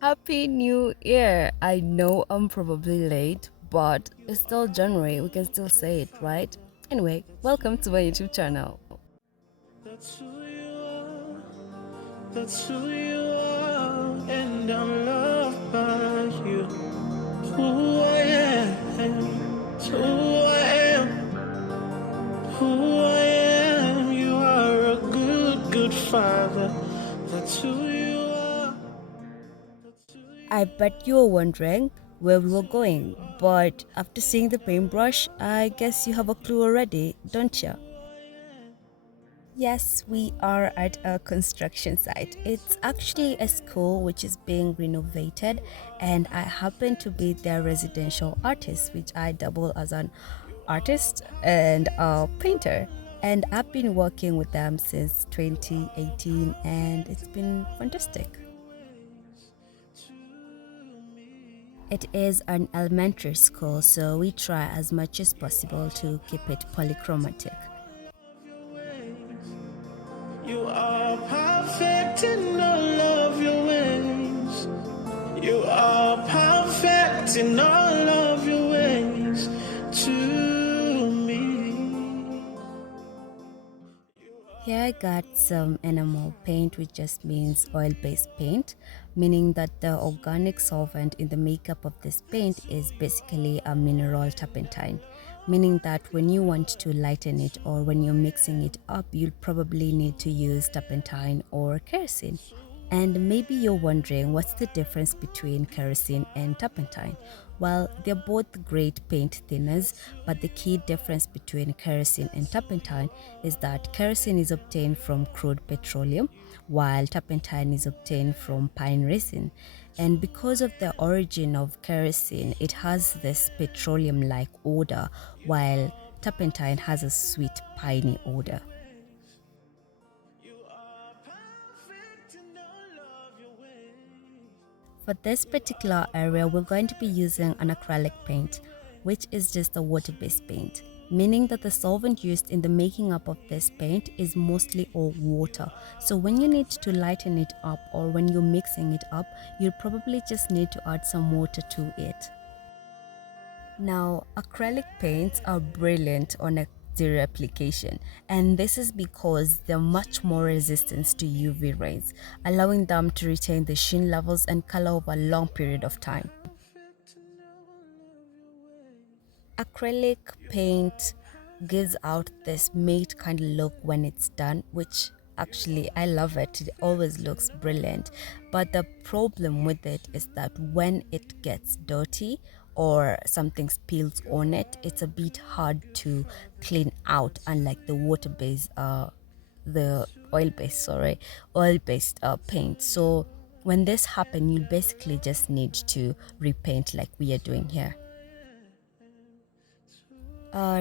Happy New Year! I know I'm probably late, but it's still January. We can still say it, right? Anyway, welcome to my YouTube channel. That's who you are, that's who you are, and I'm loved by you. Who I am, it's who I am, who I am. You are a good, good father. That's who you are. I bet you were wondering where we were going, but after seeing the paintbrush, I guess you have a clue already, don't you? Yes, we are at a construction site. It's actually a school which is being renovated, and I happen to be their residential artist, which I double as an artist and a painter. And I've been working with them since 2018, and it's been fantastic. It is an elementary school, so we try as much as possible to keep it polychromatic. You are perfect in all of your ways. You are perfect in all of your ways to me. Here I got some enamel paint, which just means oil-based paint, meaning that the organic solvent in the makeup of this paint is basically a mineral turpentine, meaning that when you want to lighten it or when you're mixing it up, you'll probably need to use turpentine or kerosene. And maybe you're wondering what's the difference between kerosene and turpentine? Well, they're both great paint thinners, but the key difference between kerosene and turpentine is that kerosene is obtained from crude petroleum, while turpentine is obtained from pine resin. And because of the origin of kerosene, it has this petroleum-like odor, while turpentine has a sweet piney odor. For this particular area, we're going to be using an acrylic paint, which is just a water-based paint, meaning that the solvent used in the making up of this paint is mostly all water. So when you need to lighten it up or when you're mixing it up, you'll probably just need to add some water to it. Now, acrylic paints are brilliant on exterior application, and this is because they're much more resistant to UV rays, allowing them to retain the sheen levels and color over a long period of time. Acrylic paint gives out this matte kind of look when it's done, which actually I love it. It always looks brilliant. But the problem with it is that when it gets dirty or something spills on it, it's a bit hard to clean out, unlike the water based the oil based paint. So when this happens, you basically just need to repaint like we are doing here.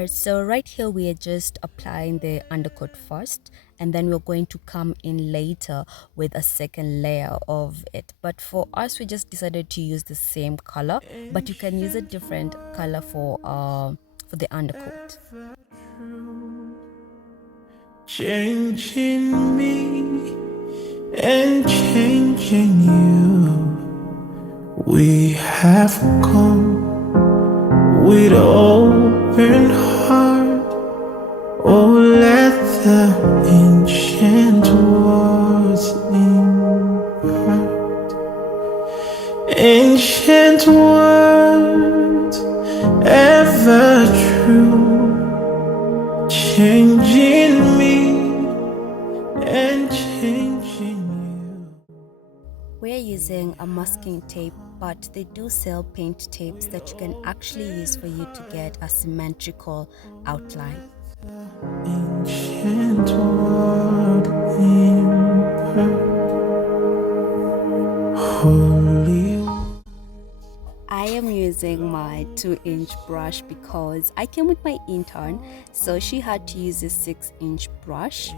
So right here we are just applying the undercoat first, and then we're going to come in later with a second layer of it. But for us, we just decided to use the same color, but you can use a different color for the undercoat. Changing me and changing you. We have come with open heart. Oh, let the ancient words impart. Ancient words, ever true. Changing me and changing you. We're using a masking tape, but they do sell paint tapes that you can actually use for you to get a symmetrical outline. Ancient word impart. Holy. I am using my 2-inch brush because I came with my intern, so she had to use a 6-inch brush.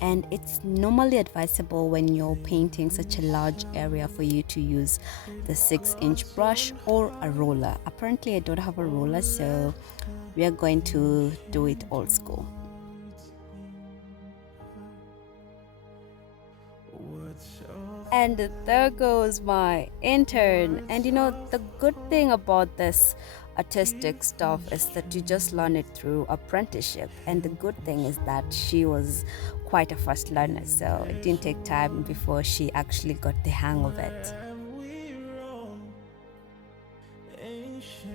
And it's normally advisable when you're painting such a large area for you to use the 6-inch brush or a roller. Apparently, I don't have a roller, so we are going to do it old school. And there goes my intern. And the good thing about this artistic stuff is that you just learn it through apprenticeship. And the good thing is that she was quite a fast learner, so it didn't take time before she actually got the hang of it.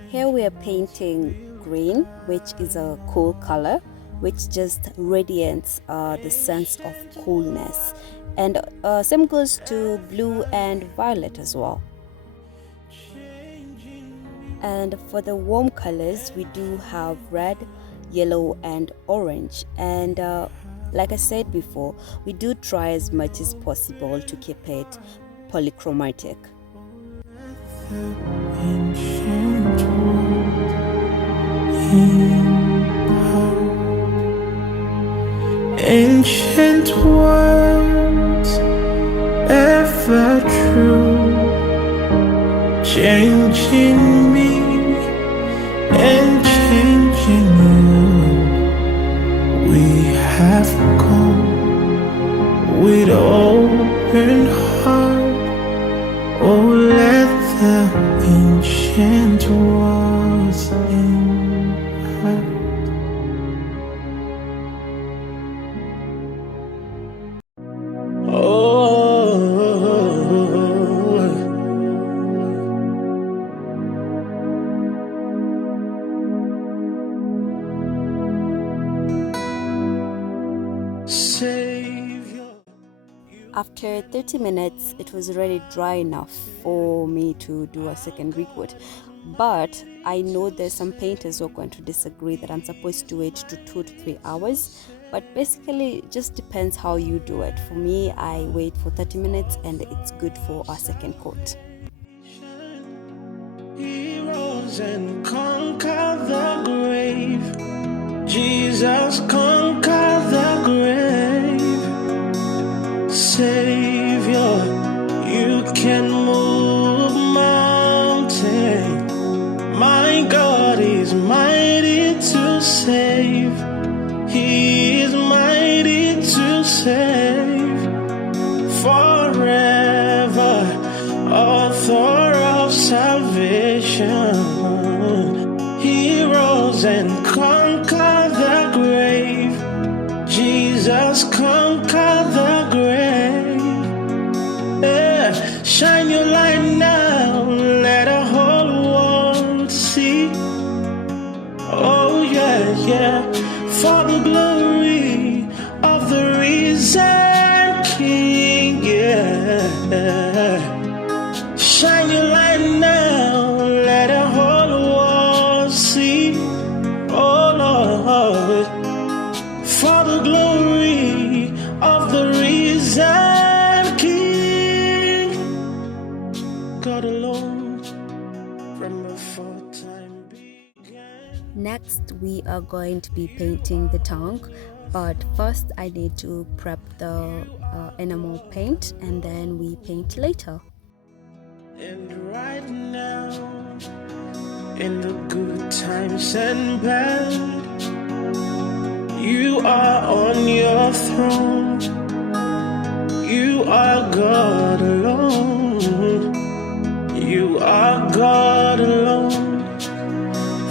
Here we are painting green, which is a cool color, which just radiates the sense of coolness. And same goes to blue and violet as well. And for the warm colors, we do have red, yellow, and orange. And like I said before, we do try as much as possible to keep it polychromatic. Ancient words, ever true, changing me and changing you. We have come with open heart. Oh, let the ancient words impart. After 30 minutes, it was already dry enough for me to do a second recoat. But I know there's some painters who are going to disagree that I'm supposed to wait to 2 to 3 hours. But basically, it just depends how you do it. For me, I wait for 30 minutes and it's good for a second coat. He rose and conquered the grave. Jesus conquered the grave. Savior, you can move mountains. My God is mighty to save. He is mighty to save. Forever, author of salvation. He rose and conquered the grave. Jesus conquered the grave. Yeah. Shine your light now, let the whole world see. Oh yeah, yeah. For the glory of the risen King, yeah. Shine your light now, let the whole world see. Oh Lord, for the glory of the risen King, God alone from before time began. Next, we are going to be painting the tank, but first I need to prep the enamel paint and then we paint later. And right now, in the good times and bad, you are on your throne. You are God alone. You are God alone.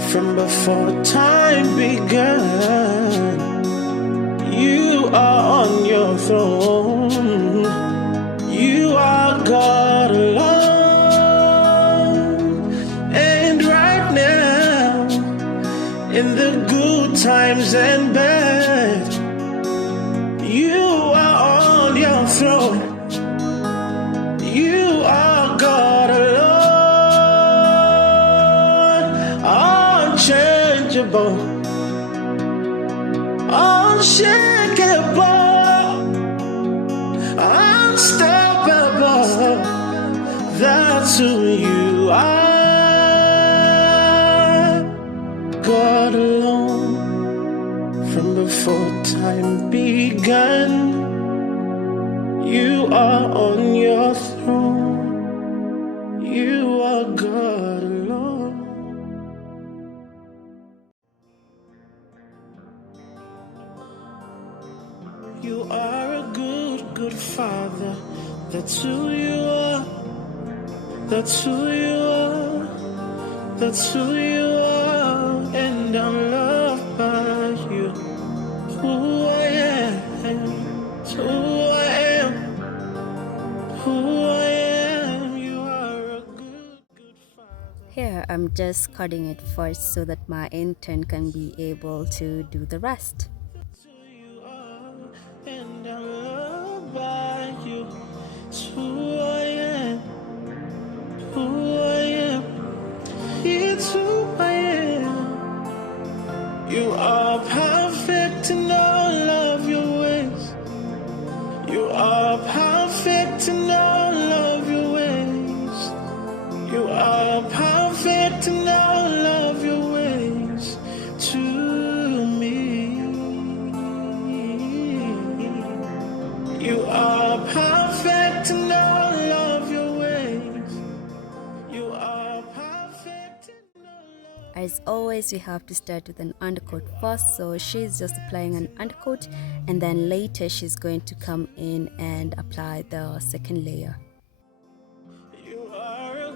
From before time began, you are on your throne. You are God alone. And right now, in the good times and bad, you are on your throne. You are God alone, unchangeable, unshakable, unstoppable. That's who you are. God alone, from before time began, you are on your throne. You are God alone. You are a good, good Father. That's who you That's who you are. That's who you are. And I'm loved by you. Who I am. It's who I am. Who I am. You are a good father. Here, I'm just cutting it first so that my intern can be able to do the rest. That's who you are. And I'm loved by you. It's who I am. Who I am. It's who I am. You are perfect in all of your ways. You are perfect in all of your ways. You are perfect in all of your ways to me. You are perfect in all of your ways. You are perfect in all of. As always, we have to start with an undercoat first, so she's just applying an undercoat, and then later she's going to come in and apply the second layer. You are a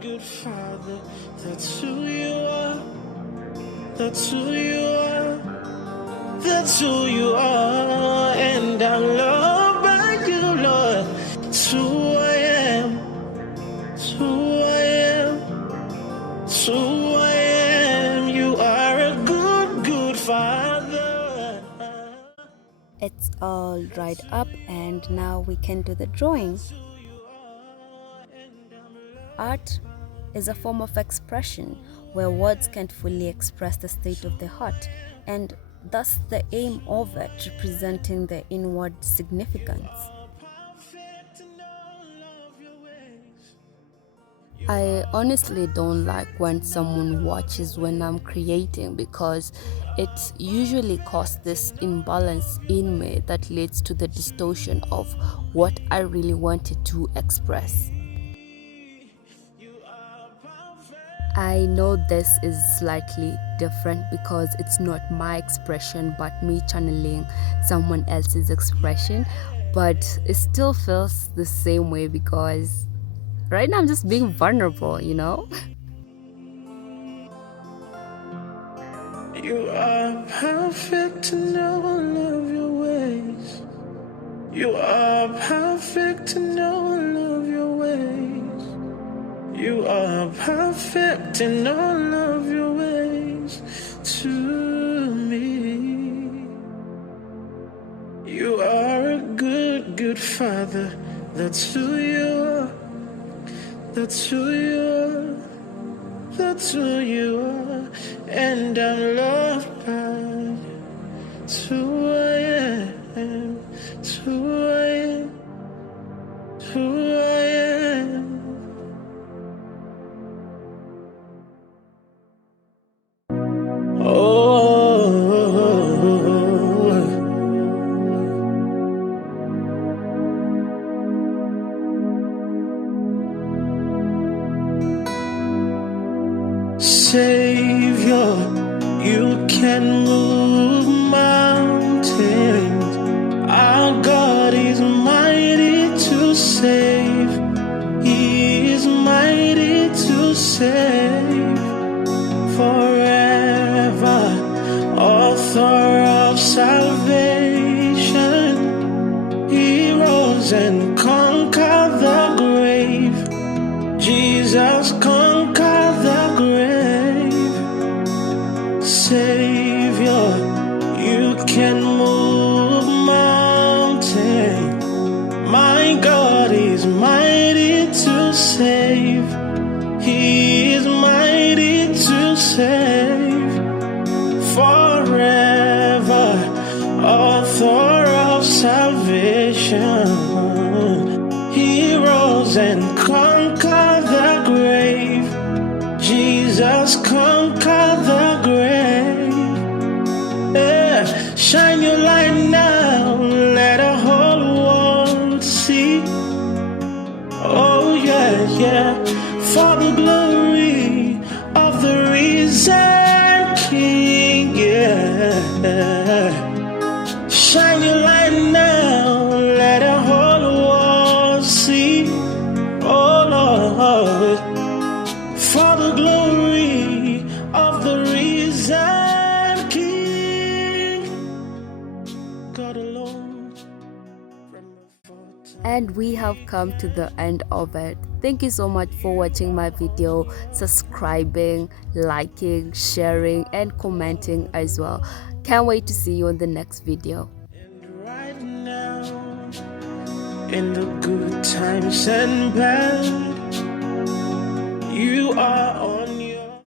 good father. That's who you are. That's who you are. That's who you are. And I'm loved by you, Lord. It's who I am. It's who I am. It's who I am. You are a good father. It's all dried up, and now we can do the drawing. Art is a form of expression where words can't fully express the state of the heart, and thus the aim of it representing the inward significance. I honestly don't like when someone watches when I'm creating, because it usually causes this imbalance in me that leads to the distortion of what I really wanted to express. I know this is slightly different because it's not my expression but me channeling someone else's expression, but it still feels the same way because right now I'm just being vulnerable, you know? You are perfect in all of your ways. You are perfect in all of your ways. You are perfect in all of your ways to me. You are a good father. That's who you are. That's who you are. That's who you are. And I'm loved by you. It's who I am. It's who I am. It's who I am. Savior, you can move mountains. Our God is mighty to save. He is mighty to save. Forever, author of salvation. He rose and conquered the grave. Jesus conquered the grave. Savior, you can move mountains. My God is mighty to save. He is mighty to save. Forever, author of salvation. He rose and conquered the grave. Jesus conquered the grave. Yeah. Shine your light now, let the whole world see. Oh yeah, yeah. For the glory of the risen King, yeah. Shine your light now, let the whole world see. Oh Lord. And we have come to the end of it. Thank you so much for watching my video, subscribing, liking, sharing, and commenting as well. Can't wait to see you in the next video. And right now, in the good times and bad, you are all